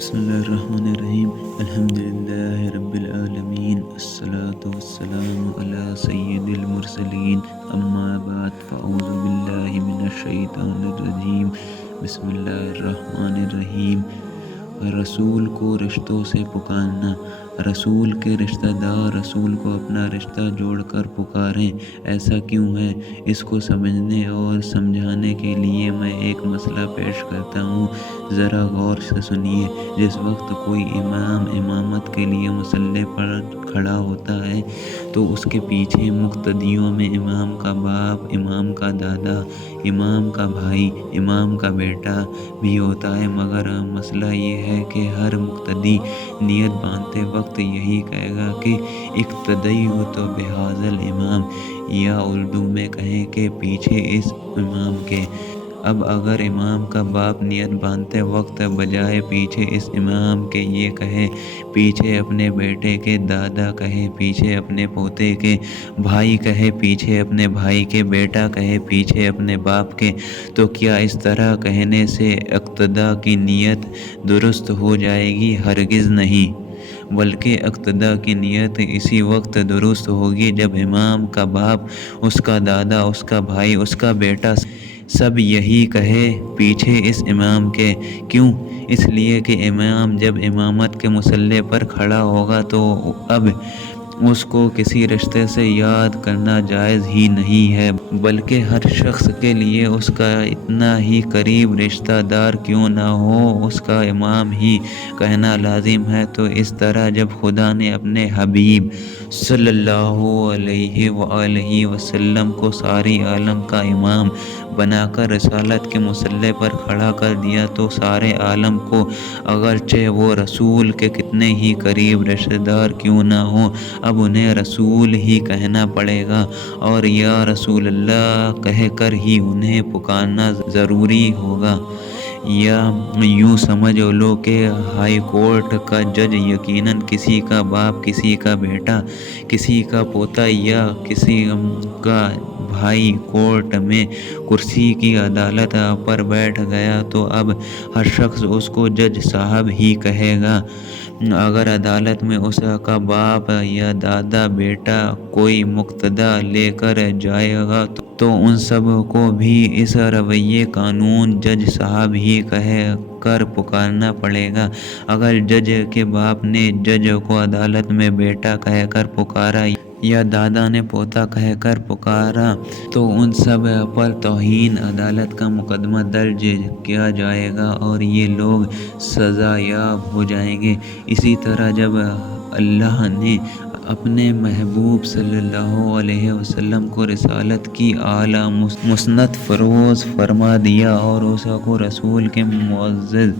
بسم اللہ الرحمن الرحیم الحمدللہ رب العالمین الصلاة والسلام علی سید المرسلین اما بعد فاعوذ باللہ من الشیطان الرجیم بسم اللہ الرحمن الرحیم۔ رسول کو رشتوں سے پکارنا۔ رسول کے رشتہ دار رسول کو اپنا رشتہ جوڑ کر پکاریں، ایسا کیوں ہے؟ اس کو سمجھنے اور سمجھانے کے لیے میں ایک مسئلہ پیش کرتا ہوں، ذرا غور سے سنیے۔ جس وقت کوئی امام امامت کے لیے مصلی پر کھڑا ہوتا ہے تو اس کے پیچھے مقتدیوں میں امام کا باپ، امام کا دادا، امام کا بھائی، امام کا بیٹا بھی ہوتا ہے، مگر مسئلہ یہ ہے کہ ہر مقتدی نیت باندھتے وقت یہی کہے گا کہ اقتدیت بہذا الامام، یا اردو میں کہیں کہ پیچھے اس امام کے۔ اب اگر امام کا باپ نیت باندھتے وقت بجائے پیچھے اس امام کے یہ کہے، پیچھے اپنے بیٹے کے، دادا کہے پیچھے اپنے پوتے کے، بھائی کہے پیچھے اپنے بھائی کے، بیٹا کہے پیچھے اپنے باپ کے، تو کیا اس طرح کہنے سے اقتدا کی نیت درست ہو جائے گی؟ ہرگز نہیں، بلکہ اقتدا کی نیت اسی وقت درست ہوگی جب امام کا باپ، اس کا دادا، اس کا بھائی، اس کا بیٹا سب یہی کہے پیچھے اس امام کے۔ کیوں؟ اس لیے کہ امام جب امامت کے مصلی پر کھڑا ہوگا تو اب اس کو کسی رشتے سے یاد کرنا جائز ہی نہیں ہے، بلکہ ہر شخص کے لیے اس کا اتنا ہی قریب رشتہ دار کیوں نہ ہو، اس کا امام ہی کہنا لازم ہے۔ تو اس طرح جب خدا نے اپنے حبیب صلی اللہ علیہ وآلہ وسلم کو ساری عالم کا امام بنا کر رسالت کے مصلی پر کھڑا کر دیا تو سارے عالم کو، اگرچہ وہ رسول کے کتنے ہی قریب رشتہ دار کیوں نہ ہوں، اب انہیں رسول ہی کہنا پڑے گا، اور یا رسول اللہ کہہ کر ہی انہیں پکارنا ضروری ہوگا۔ یا یوں سمجھ لو کہ ہائی کورٹ کا جج یقیناً کسی کا باپ، کسی کا بیٹا، کسی کا پوتا یا کسی کا بھائی کورٹ میں کرسی کی عدالت پر بیٹھ گیا تو اب ہر شخص اس کو جج صاحب ہی کہے گا۔ اگر عدالت میں اس کا باپ یا دادا، بیٹا کوئی مقتدا لے کر جائے گا تو ان سب کو بھی اس رویے قانون جج صاحب ہی کہہ کر پکارنا پڑے گا۔ اگر جج کے باپ نے جج کو عدالت میں بیٹا کہہ کر پکارا یا دادا نے پوتا کہہ کر پکارا تو ان سب پر توہین عدالت کا مقدمہ درج کیا جائے گا اور یہ لوگ سزا یاب ہو جائیں گے۔ اسی طرح جب اللہ نے اپنے محبوب صلی اللہ علیہ وسلم کو رسالت کی اعلیٰ مسنت فروز فرما دیا اور اس کو رسول کے معزز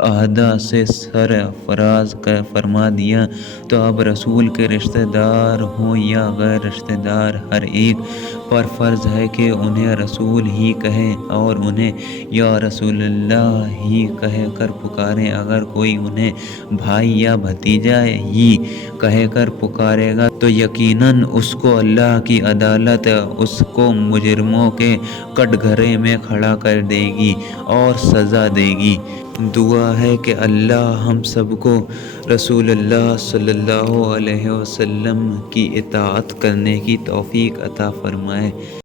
عہدہ سے سرفراز فرما دیا تو اب رسول کے رشتہ دار ہوں یا غیر رشتہ دار، ہر ایک پر فرض ہے کہ انہیں رسول ہی کہے اور انہیں یا رسول اللہ ہی کہہ کر پکارے۔ اگر کوئی انہیں بھائی یا بھتیجا ہی کہہ کر پکارے گا تو یقیناً اس کو اللہ کی عدالت اس کو مجرموں کے کٹگھرے میں کھڑا کر دے گی اور سزا دے گی۔ دعا ہے کہ اللہ ہم سب کو رسول اللہ صلی اللہ علیہ وسلم کی اطاعت کرنے کی توفیق عطا فرمائے۔